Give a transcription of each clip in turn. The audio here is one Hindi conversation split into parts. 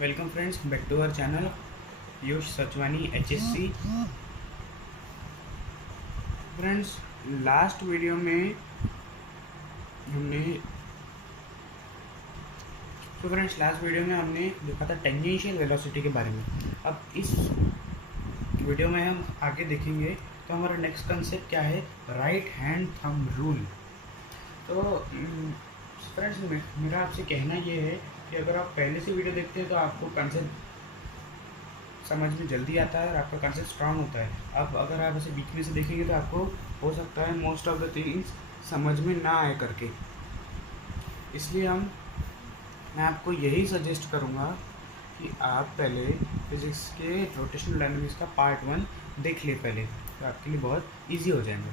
Welcome friends back to our channel Piyush Sachwani HSC। Friends last video में हमने देखा था टेंजेंशियल वेलोसिटी के बारे में। अब इस वीडियो में हम आगे देखेंगे तो हमारा नेक्स्ट कंसेप्ट क्या है, राइट हैंड थंब रूल। तो फ्रेंड्स मेरा आपसे कहना ये है कि अगर आप पहले से वीडियो देखते हैं तो आपको कंसेप्ट समझ में जल्दी आता है और आपका कंसेप्ट स्ट्रांग होता है। अब अगर आप ऐसे बीच में से देखेंगे तो आपको हो सकता है मोस्ट ऑफ द थिंग्स समझ में ना आए करके। इसलिए मैं आपको यही सजेस्ट करूँगा कि आप पहले फिज़िक्स के रोटेशनल डायनामिक्स का पार्ट 1 देख ले पहले, तो आपके लिए बहुत ईजी हो जाएंगे।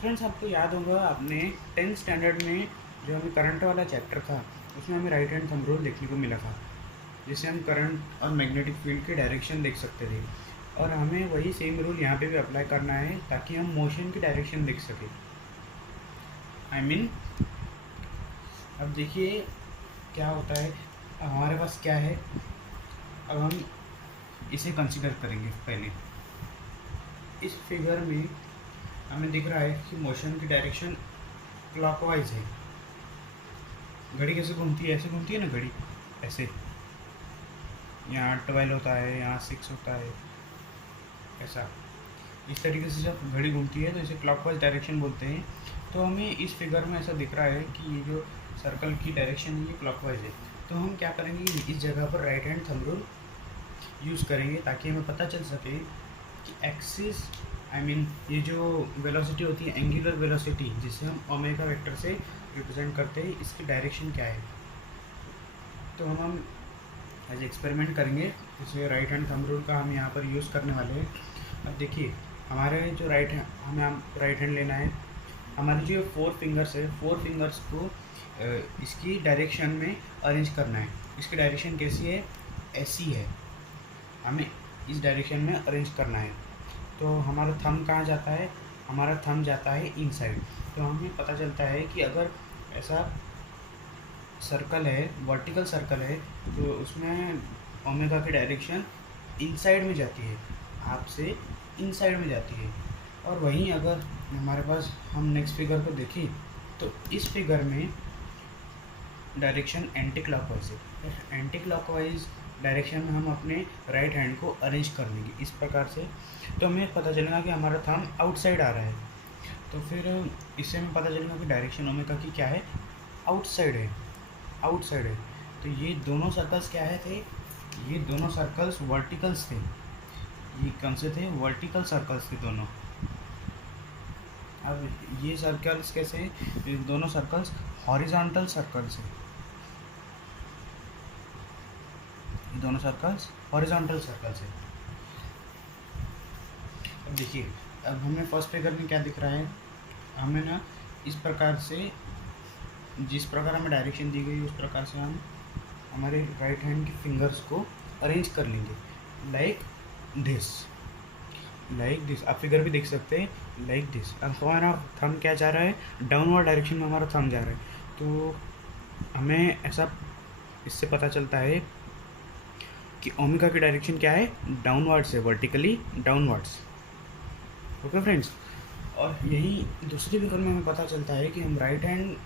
फ्रेंड्स आपको याद होगा आपने 10th स्टैंडर्ड में जो हमें करंट वाला चैप्टर था उसमें हमें राइट हैंड थंब रूल देखने को मिला था, जिससे हम करंट और मैग्नेटिक फील्ड की डायरेक्शन देख सकते थे। और हमें वही सेम रूल यहाँ पे भी अप्लाई करना है ताकि हम मोशन की डायरेक्शन देख सकें। अब देखिए क्या होता है। अब हमारे पास क्या है, अब हम इसे कंसिडर करेंगे। पहले इस फिगर में हमें दिख रहा है कि मोशन की डायरेक्शन क्लॉकवाइज है। घड़ी कैसे घूमती है, ऐसे घूमती है ना घड़ी, ऐसे यहाँ 12 होता है, यहाँ 6 होता है, ऐसा इस तरीके से जब घड़ी घूमती है तो इसे क्लॉकवाइज डायरेक्शन बोलते हैं। तो हमें इस फिगर में ऐसा दिख रहा है कि ये जो सर्कल की डायरेक्शन है ये क्लॉकवाइज है। तो हम क्या करेंगे, इस जगह पर right hand thumb rule use करेंगे ताकि हमें पता चल सके कि एक्सिस ये जो वेलोसिटी होती है, एंगुलर वेलोसिटी, जिसे हम ओमेगा वेक्टर से रिप्रेजेंट करते हैं, इसकी डायरेक्शन क्या है। तो हम एज एक्सपेरिमेंट करेंगे, जैसे राइट हैंड थंब रूल का हम यहाँ पर यूज़ करने वाले हैं। अब देखिए हमारे जो हमें राइट हैंड लेना है। हमारी जो 4 फिंगर्स है, 4 फिंगर्स को इसकी डायरेक्शन में अरेंज करना है। इसकी डायरेक्शन कैसी है, ऐसी है, हमें इस डायरेक्शन में अरेंज करना है। तो हमारा थंब कहाँ जाता है, हमारा थंब जाता है इनसाइड। तो हमें पता चलता है कि अगर ऐसा सर्कल है, वर्टिकल सर्कल है, तो उसमें ओमेगा की डायरेक्शन इनसाइड में जाती है, आपसे इनसाइड में जाती है। और वहीं अगर हमारे पास हम नेक्स्ट फिगर को देखें तो इस फिगर में डायरेक्शन एंटी क्लॉकवाइज है। एंटी क्लॉकवाइज डायरेक्शन में हम अपने राइट हैंड को अरेंज कर देंगे इस प्रकार से। तो हमें पता चलेगा कि हमारा थंब आउटसाइड आ रहा है। तो फिर इससे हमें पता चलेगा कि डायरेक्शन ओमेगा की क्या है, आउटसाइड है, आउटसाइड है। तो ये दोनों सर्कल्स क्या है थे, ये दोनों सर्कल्स वर्टिकल्स थे। ये कौन से थे, वर्टिकल सर्कल्स थे दोनों। अब ये सर्कल्स कैसे हैं, ये दोनों सर्कल्स हॉरिजॉन्टल सर्कल्स हैं। ये दोनों सर्कल्स हॉरिजॉन्टल सर्कल्स हैं। अब देखिए, अब हमें फर्स्ट फिगर में क्या दिख रहा है, हमें ना इस प्रकार से, जिस प्रकार हमें डायरेक्शन दी गई उस प्रकार से हम हमारे राइट हैंड की फिंगर्स को अरेंज कर लेंगे, लाइक दिस। आप फिगर भी देख सकते हैं, लाइक दिस। अब हमारा थंब क्या जा रहा है, डाउनवर्ड डायरेक्शन में हमारा थंब जा रहा है। तो हमें ऐसा इससे पता चलता है कि ओमेगा की डायरेक्शन क्या है, डाउनवर्ड्स है, वर्टिकली डाउनवर्ड्स। ओके फ्रेंड्स, और यही दूसरी फिगर में हमें पता चलता है कि हम राइट हैंड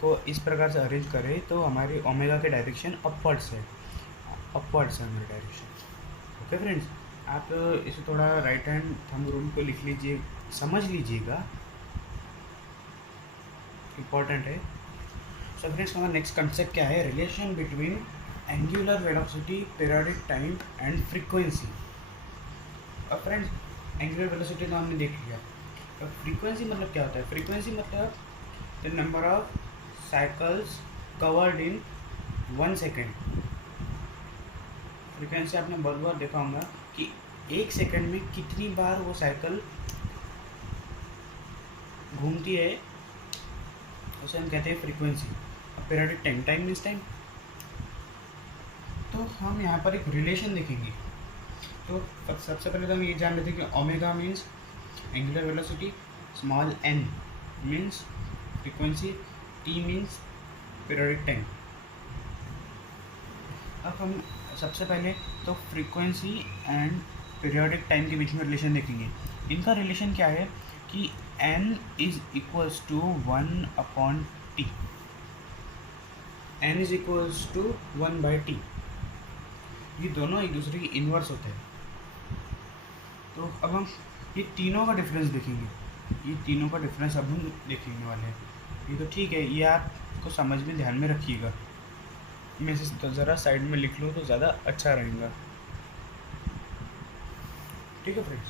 को इस प्रकार से अरेंज करें तो हमारी ओमेगा की डायरेक्शन अपवर्ड्स है, हमारी डायरेक्शन। ओके फ्रेंड्स, आप इसे थोड़ा राइट हैंड थंब रूल को लिख लीजिए, समझ लीजिएगा, इम्पॉर्टेंट है। सो फ्रेंड्स, हमारा नेक्स्ट कंसेप्ट क्या है, relation between angular velocity, periodic time and frequency. अब फ्रेंड्स, एंगुलर वेलोसिटी तो हमने देख लिया। अब फ्रीक्वेंसी मतलब क्या होता है, फ्रीक्वेंसी मतलब the number of cycles covered in 1 second. Frequency आपने बहुत बार देखा होगा कि 1 सेकेंड में कितनी बार वो साइकिल घूमती है, उसे हम कहते हैं फ्रीक्वेंसी। अब periodic time, time means time. तो हम यहाँ पर एक रिलेशन देखेंगे। तो सबसे पहले तो हम ये जान लेते हैं कि omega means angular velocity, small n means frequency, t means periodic time. अब हम सबसे पहले तो फ्रीक्वेंसी एंड पीरियोडिक टाइम के बीच में रिलेशन देखेंगे। इनका रिलेशन क्या है कि n is equals to 1/t, n is equals to 1/t। ये दोनों एक दूसरे की इन्वर्स होते हैं। तो अब हम ये तीनों का डिफरेंस देखेंगे, ये तीनों का डिफरेंस अब हम देखेंगे वाले हैं। ये तो ठीक है, ये आपको समझ में ध्यान में रखिएगा। मैं इसे तो ज़रा साइड में लिख लूँ तो ज़्यादा अच्छा रहेगा। ठीक है फ्रेंड्स,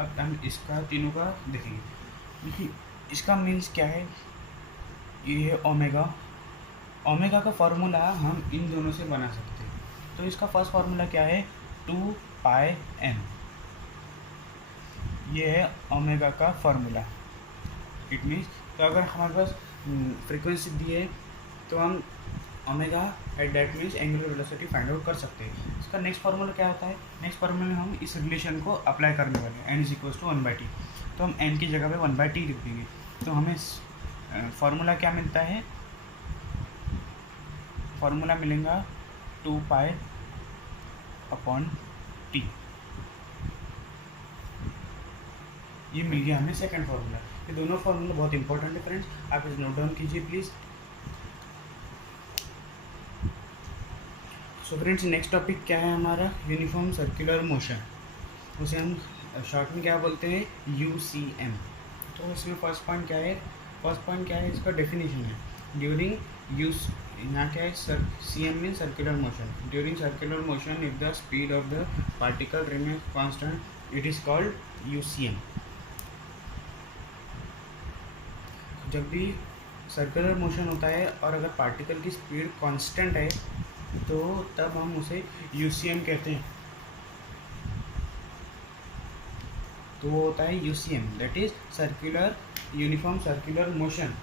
अब हम इसका तीनों का देखेंगे। देखिए इसका मीन्स क्या है, ये है ओमेगा। ओमेगा का फार्मूला हम इन दोनों से बना सकते हैं। तो इसका फर्स्ट फार्मूला क्या है, 2πn। ये है ओमेगा का फार्मूला। इट मीन्स तो अगर हमारे पास फ्रीक्वेंसी दी है तो हम omega at that means angular velocity find out कर सकते हैं। इसका नेक्स्ट फार्मूला क्या होता है, नेक्स्ट फार्मूला में हम इस रिलेशन को अप्लाई करने वाले हैं, n is equals to 1/t। तो हम n की जगह पे 1/t लिख देंगे। तो हमें फार्मूला क्या मिलता है, फार्मूला मिलेगा 2π/t। ये मिल गया हमें सेकंड फार्मूला। ये दोनों फार्मूला बहुत इंपॉर्टेंट है फ्रेंड्स, आप इसे नोट डाउन कीजिए please. So friends next topic क्या है हमारा, यूनिफॉर्म सर्कुलर मोशन। उसे हम शॉर्ट में क्या बोलते हैं, UCM। तो इसमें फर्स्ट पॉइंट क्या है, फर्स्ट पॉइंट क्या है, इसका डेफिनेशन है। ड्यूरिंग यूज, यहाँ क्या है, CM mean circular motion. During circular motion if the speed of the particle remains constant it is called UCM। जब भी सर्कुलर मोशन होता है और अगर पार्टिकल की स्पीड कांस्टेंट है तो तब हम उसे UCM कहते हैं। तो वो होता है UCM, that is circular uniform circular motion.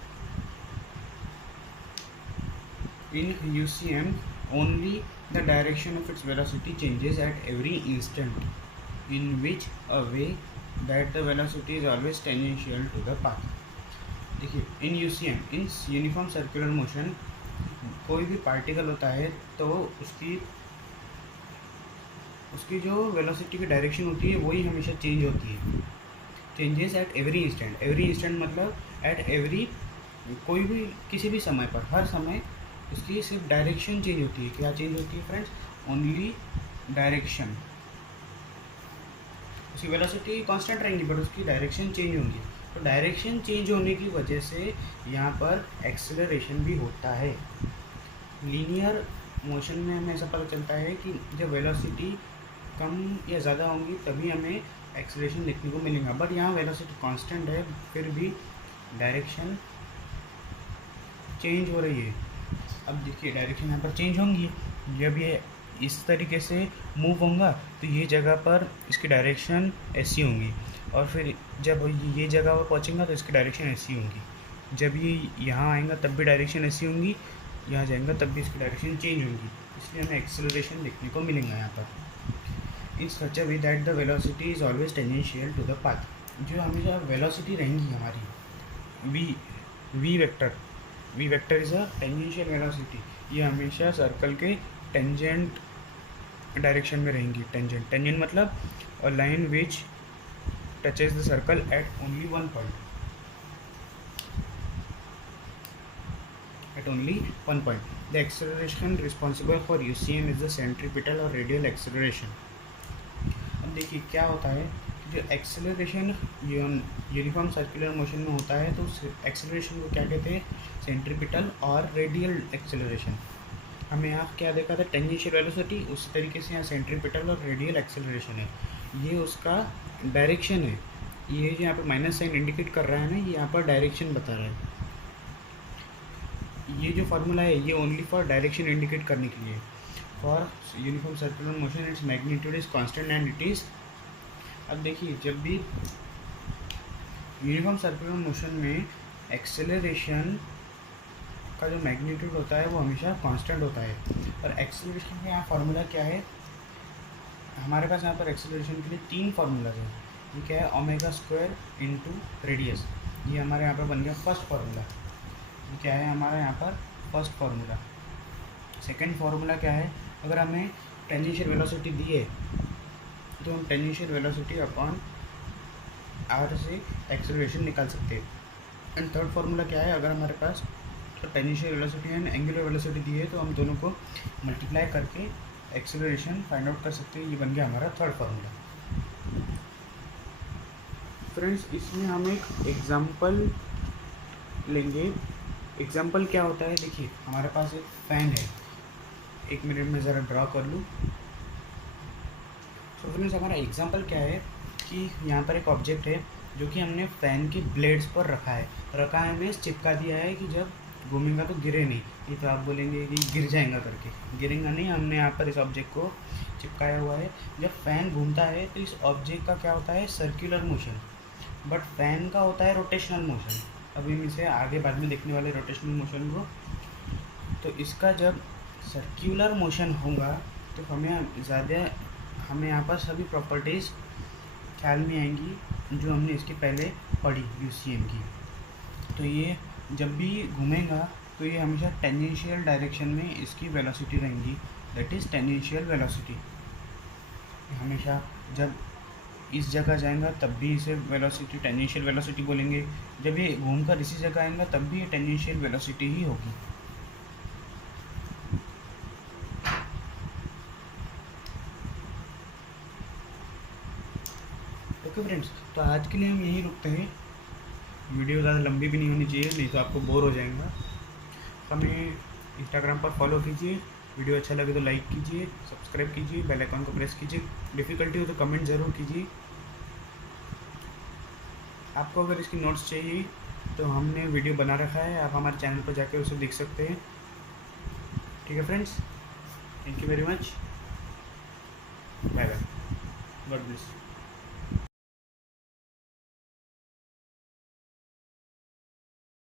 In UCM only the direction of its velocity changes at every instant in which a way that the velocity is always tangential to the path. देखिए in UCM, in uniform circular motion, कोई भी पार्टिकल होता है तो उसकी जो वेलोसिटी की डायरेक्शन होती है वही हमेशा चेंज होती है। Changes at every instant, every instant मतलब एट एवरी, कोई भी किसी भी समय पर, हर समय उसकी सिर्फ डायरेक्शन चेंज होती है। क्या चेंज होती है फ्रेंड्स, ओनली डायरेक्शन। उसकी वेलोसिटी कांस्टेंट रहेंगी बट उसकी डायरेक्शन चेंज होंगी। तो डायरेक्शन चेंज होने की वजह से यहाँ पर एक्सेलरेशन भी होता है। लीनियर मोशन में हमें ऐसा पता चलता है कि जब वेलोसिटी कम या ज़्यादा होंगी तभी हमें एक्सेलरेशन देखने को मिलेगा। बट यहाँ वेलोसिटी कांस्टेंट है फिर भी डायरेक्शन चेंज हो रही है। अब देखिए डायरेक्शन यहाँ पर चेंज होंगी, जब ये इस तरीके से मूव होगा तो ये जगह पर इसकी डायरेक्शन ऐसी होंगी, और फिर जब ये जगह पर पहुँचेगा तो इसकी डायरेक्शन ऐसी होंगी। जब ये यहाँ आएगा तब भी डायरेक्शन ऐसी होंगी, यहाँ जाएगा तब भी इसकी डायरेक्शन चेंज होंगी। इसलिए हमें एक्सेलरेशन देखने को मिलेगा यहाँ पर। In such a way that the velocity is always tangential to the path. जो हमेशा वेलोसिटी रहेंगी हमारी v vector is a tangential velocity, ये हमेशा सर्कल के टेंजेंट डायरेक्शन में रहेंगी। टेंजेंट मतलब a line which touches the circle eight only one point, at only one point. The acceleration responsible for UCM is the centripetal और radial acceleration। अब देखिए क्या होता है, जो एक्सेलरेशन यूनिफॉर्म सर्कुलर मोशन में होता है तो उस एक्सेलरेशन को क्या कहते हैं, सेंट्रीपिटल और रेडियल एक्सेलरेशन। हमें यहाँ क्या देखा था, टेंजेंशियल वेलोसिटी, उसी तरीके से यहाँ सेंट्रीपिटल और रेडियल एक्सेलरेशन है। ये उसका डायरेक्शन है, ये जो यहाँ पर माइनस साइन इंडिकेट कर रहा है ना, ये यहाँ पर डायरेक्शन बता रहा है। ये जो फार्मूला है ये ओनली फॉर डायरेक्शन इंडिकेट करने के लिए। For uniform circular motion its magnitude is constant and it is. अब देखिए जब भी यूनिफॉर्म सर्कुलर मोशन में एक्सेलरेशन का जो मैग्नीट्यूड होता है वो हमेशा कांस्टेंट होता है। और एक्सेलरेशन का यहाँ फार्मूला क्या है, हमारे पास यहाँ पर एक्सेलरेशन के लिए 3 फार्मूलाज हैं। ये क्या है, ओमेगा स्क्वायर इंटू रेडियस, ये हमारे यहाँ पर बन गया फर्स्ट फार्मूला। क्या है हमारा यहाँ पर फर्स्ट फार्मूला। सेकंड फार्मूला क्या है, अगर हमें टेंजेंशियल वेलोसिटी दी है तो हम टेंजेंशियल वेलोसिटी अपॉन आर से एक्सेलरेशन निकाल सकते हैं। एंड थर्ड फार्मूला क्या है, अगर हमारे पास तो tangential velocity and angular velocity दी है तो हम दोनों को मल्टीप्लाई करके एक्सेलरेशन फाइंड आउट कर सकते हैं। ये बन गया हमारा थर्ड फार्मूला। फ्रेंड्स, इसमें हम एक एग्जांपल लेंगे। एग्जांपल क्या होता है, देखिए हमारे पास एक फ़ैन है। एक मिनट में ज़रा ड्रा कर लूँ। तो फ्रेंड्स, हमारा एग्जांपल क्या है कि यहाँ पर एक ऑब्जेक्ट है जो कि हमने फ़ैन की ब्लेड्स पर रखा है मीन्स चिपका दिया है कि जब घूमेगा तो गिरे नहीं। ये तो आप बोलेंगे कि गिर जाएगा करके, गिरेगा नहीं। हमने यहाँ पर इस ऑब्जेक्ट को चिपकाया हुआ है। जब फ़ैन घूमता है तो इस ऑब्जेक्ट का क्या होता है, सर्कुलर मोशन, बट फ़ैन का होता है रोटेशनल मोशन। अभी हम इसे आगे बाद में देखने वाले रोटेशनल मोशन को। तो इसका जब सर्कुलर मोशन होगा तो हमें यहाँ पर सभी प्रॉपर्टीज़ ख्याल में आएंगी जो हमने इसके पहले पढ़ी यूसीएम की। तो ये जब भी घूमेगा तो ये हमेशा टेंजेंशियल डायरेक्शन में इसकी वेलोसिटी रहेंगी, दैट इज़ टेंजेंशियल वेलोसिटी। हमेशा जब इस जगह जाएगा तब भी इसे वेलोसिटी टेंजेंशियल वेलोसिटी बोलेंगे, जब ये घूमकर इसी जगह आएगा तब भी ये टेंजेंशियल वेलोसिटी ही होगी। ओके फ्रेंड्स, तो आज के लिए हम यहीं रुकते हैं। वीडियो ज़्यादा लंबी भी नहीं होनी चाहिए, नहीं तो आपको बोर हो जाएगा। हमें इंस्टाग्राम पर फॉलो कीजिए। वीडियो अच्छा लगे तो लाइक कीजिए, सब्सक्राइब कीजिए, बेल आइकन को प्रेस कीजिए। डिफ़िकल्टी हो तो कमेंट ज़रूर कीजिए। आपको अगर इसकी नोट्स चाहिए तो हमने वीडियो बना रखा है, आप हमारे चैनल पर जाकर उसे देख सकते हैं। ठीक है friends, thank you very much, bye bye, God bless.